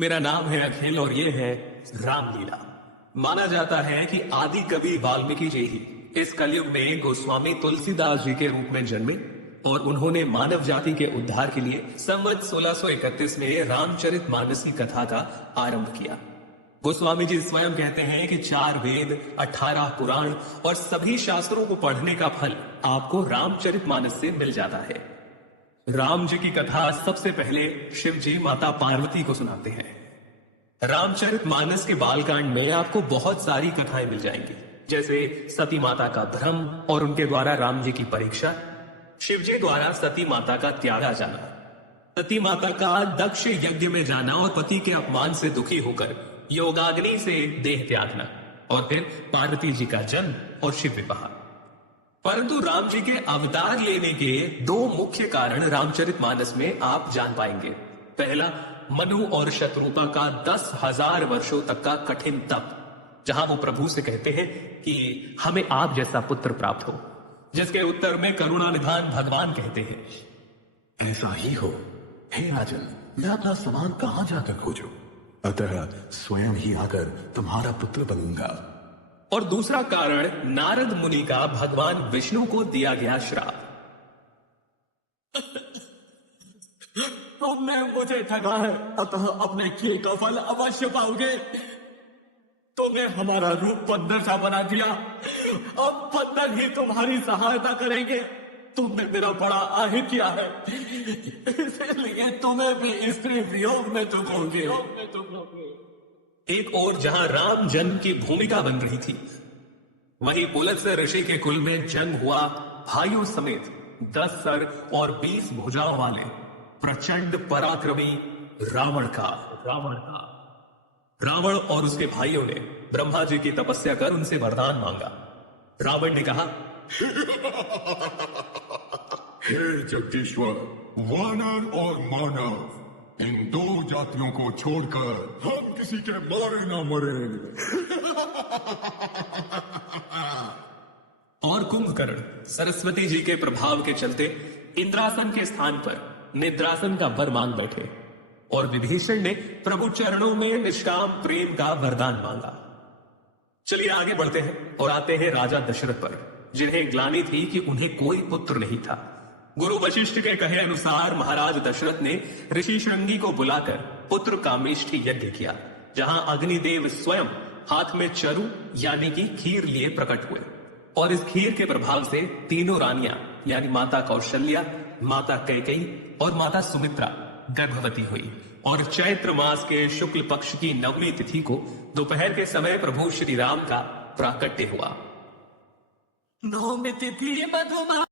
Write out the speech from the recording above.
मेरा नाम है अखिल और ये है रामलीला। माना जाता है कि आदि कवि वाल्मीकि जी ही इस कलयुग में गोस्वामी तुलसीदास जी के रूप में जन्मे और उन्होंने मानव जाति के उद्धार के लिए संवत 1631 में रामचरितमानस की कथा का आरंभ किया। गोस्वामी जी स्वयं कहते हैं कि 4 वेद, 18 पुराण और सभी शास्त्रों को पढ़ने का फल आपको रामचरितमानस से मिल जाता है। राम जी की कथा सबसे पहले शिव जी माता पार्वती को सुनाते हैं। रामचरितमानस के बालकांड में आपको बहुत सारी कथाएं मिल जाएंगी, जैसे सती माता का भ्रम और उनके द्वारा राम जी की परीक्षा, शिव जी द्वारा सती माता का त्यागा जाना, सती माता का दक्ष यज्ञ में जाना और पति के अपमान से दुखी होकर योगाग्नि से देह त्यागना, और फिर पार्वती जी का जन्म और शिव विवाह। परंतु राम जी के अवतार लेने के 2 मुख्य कारण रामचरितमानस में आप जान पाएंगे। पहला, मनु और शत्रुपा का 10,000 वर्षों तक का कठिन तप, जहां वो प्रभु से कहते हैं कि हमें आप जैसा पुत्र प्राप्त हो, जिसके उत्तर में करुणा निधान भगवान कहते हैं, ऐसा ही हो हे राजन, मैं अपना सामान कहां जाकर खोजूं? अतः स्वयं ही आकर तुम्हारा पुत्र बनूंगा। और दूसरा कारण नारद मुनि का भगवान विष्णु को दिया गया श्राप। तुमने मुझे ठगा है, अतः अपने किए का फल अवश्य पाओगे। तुमने हमारा रूप बंदर सा बना दिया, अब बंदर ही तुम्हारी सहायता करेंगे। तुमने मेरा बड़ा आहित किया है, इसलिए तुम्हें भी स्त्री वियोग में दुखोगे। एक और जहां राम जन्म की भूमिका बन रही थी, वहीं पुलत्स्य ऋषि के कुल में जन्म हुआ भाइयों समेत 10 सर और 20 भुजाओं वाले प्रचंड पराक्रमी रावण और उसके भाइयों ने ब्रह्मा जी की तपस्या कर उनसे वरदान मांगा। रावण ने कहा, हे जगदीश्वर, वानर और मानव, इन 2 जातियों को छोड़कर हम किसी के मारे ना मरे। और कुंभकर्ण सरस्वती जी के प्रभाव के चलते इंद्रासन के स्थान पर निद्रासन का वर मांग बैठे और विभीषण ने प्रभु चरणों में निष्काम प्रेम का वरदान मांगा। चलिए आगे बढ़ते हैं और आते हैं राजा दशरथ पर, जिन्हें ग्लानि थी कि उन्हें कोई पुत्र नहीं था। गुरु वशिष्ठ के कहे अनुसार महाराज दशरथ ने ऋषि श्रृंगी को बुलाकर पुत्र कामेष्ठी यज्ञ किया, जहां अग्निदेव स्वयं हाथ में चरु यानी कि खीर लिए प्रकट हुए और इस खीर के प्रभाव से तीनों रानियां यानी माता कौशल्या, माता कैकेयी और माता सुमित्रा गर्भवती हुई। और चैत्र मास के शुक्ल पक्ष की 9वीं तिथि को दोपहर के समय प्रभु श्री राम का प्राकट्य हुआ। 9वीं तिथि मधुमा